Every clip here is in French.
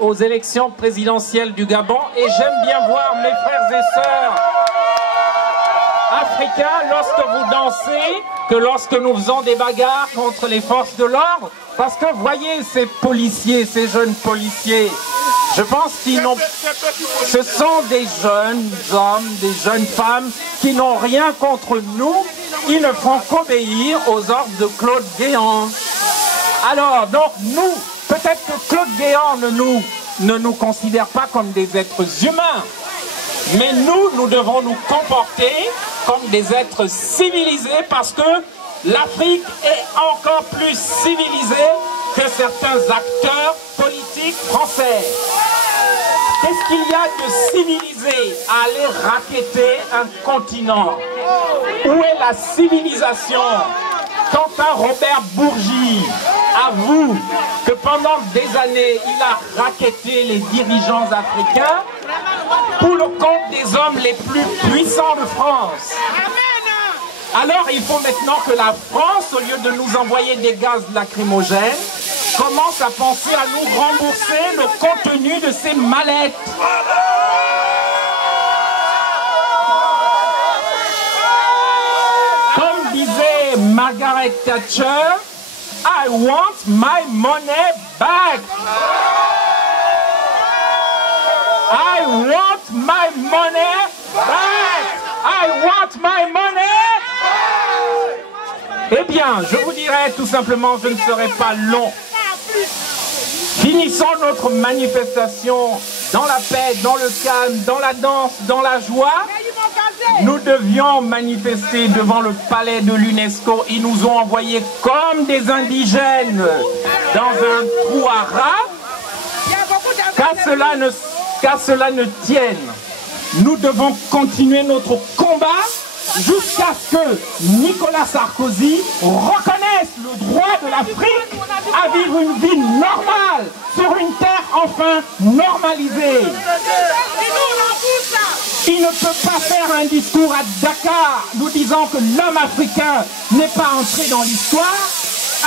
aux élections présidentielles du Gabon et j'aime bien voir mes frères et sœurs africains lorsque vous dansez, que lorsque nous faisons des bagarres contre les forces de l'ordre, parce que voyez ces policiers, ces jeunes policiers, je pense qu'ils n'ont... Ce sont des jeunes hommes, des jeunes femmes qui n'ont rien contre nous, ils ne font qu'obéir aux ordres de Claude Guéant. Alors, donc nous, peut-être que Claude Guéant ne nous considère pas comme des êtres humains, mais nous devons nous comporter comme des êtres civilisés parce que l'Afrique est encore plus civilisée que certains acteurs politiques français. Qu'est-ce qu'il y a de civilisé à aller racketter un continent? Où est la civilisation? Quand un Robert Bourgi avoue que pendant des années, il a racketté les dirigeants africains pour le compte des hommes les plus puissants de France. Alors il faut maintenant que la France, au lieu de nous envoyer des gaz lacrymogènes, commence à penser à nous rembourser le contenu de ces mallettes. Comme disait Margaret Thatcher, I want my money back. I want my money back. I want my money. Eh bien, je vous dirais tout simplement, je ne serai pas long. Finissons notre manifestation dans la paix, dans le calme, dans la danse, dans la joie. Nous devions manifester devant le palais de l'UNESCO. Ils nous ont envoyés comme des indigènes dans un trou à rats. Qu'à cela ne tienne, nous devons continuer notre combat jusqu'à ce que Nicolas Sarkozy reconnaisse le droit de l'Afrique à vivre une vie normale sur une terre enfin normalisée. Il ne peut pas faire un discours à Dakar nous disant que l'homme africain n'est pas entré dans l'histoire,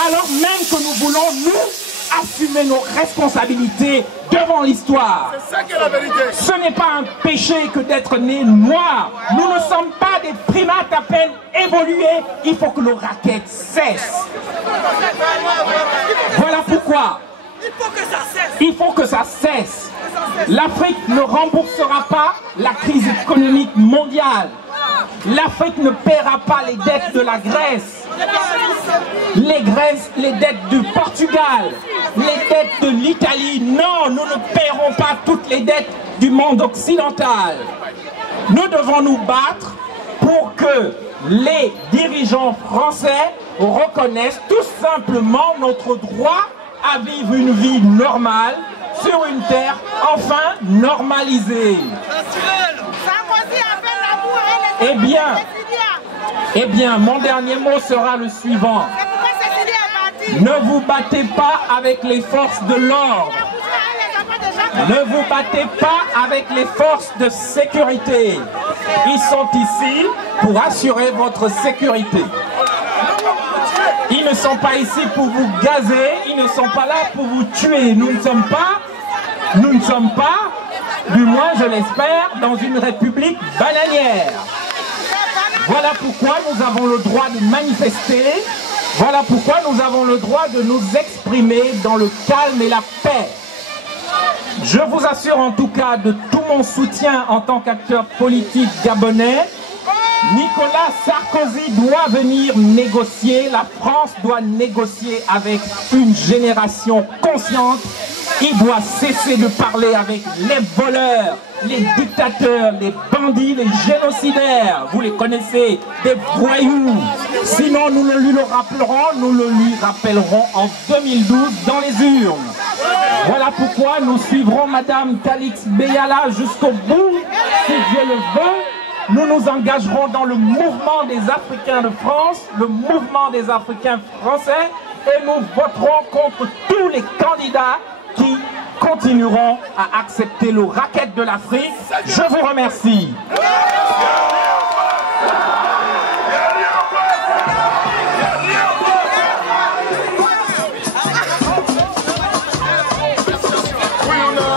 alors même que nous voulons, nous, assumer nos responsabilités devant l'histoire. C'est ça qui est la vérité. Ce n'est pas un péché que d'être né noir. Nous ne sommes pas des primates à peine évolués. Il faut que le racket cesse. Voilà pourquoi. Il faut que ça cesse. L'Afrique ne remboursera pas la crise économique mondiale. L'Afrique ne paiera pas les dettes de la Grèce. Les dettes du Portugal, les dettes de l'Italie. Non, nous ne paierons pas toutes les dettes du monde occidental. Nous devons nous battre pour que les dirigeants français reconnaissent tout simplement notre droit à vivre une vie normale sur une terre enfin normalisée. Eh bien, mon dernier mot sera le suivant. Ne vous battez pas avec les forces de l'ordre. Ne vous battez pas avec les forces de sécurité. Ils sont ici pour assurer votre sécurité. Ils ne sont pas ici pour vous gazer, ils ne sont pas là pour vous tuer. Nous ne sommes pas, du moins je l'espère, dans une république bananière. Voilà pourquoi nous avons le droit de manifester, voilà pourquoi nous avons le droit de nous exprimer dans le calme et la paix. Je vous assure en tout cas de tout mon soutien en tant qu'acteur politique gabonais. Nicolas Sarkozy doit venir négocier, la France doit négocier avec une génération consciente. Il doit cesser de parler avec les voleurs, les dictateurs, les bandits, les génocidaires. Vous les connaissez, des voyous. Sinon, nous le lui rappellerons, nous le lui rappellerons en 2012 dans les urnes. Voilà pourquoi nous suivrons Madame Calix Beyala jusqu'au bout, si Dieu le veut. Nous nous engagerons dans le mouvement des Africains de France, le mouvement des Africains français, et nous voterons contre tous les candidats qui continueront à accepter le racket de l'Afrique. Je vous remercie. Oui, on a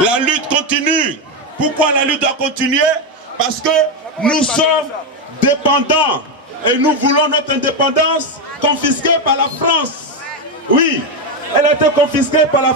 La lutte continue. Pourquoi la lutte doit continuer? Parce que nous sommes dépendants et nous voulons notre indépendance confisquée par la France. Oui, elle a été confisquée par la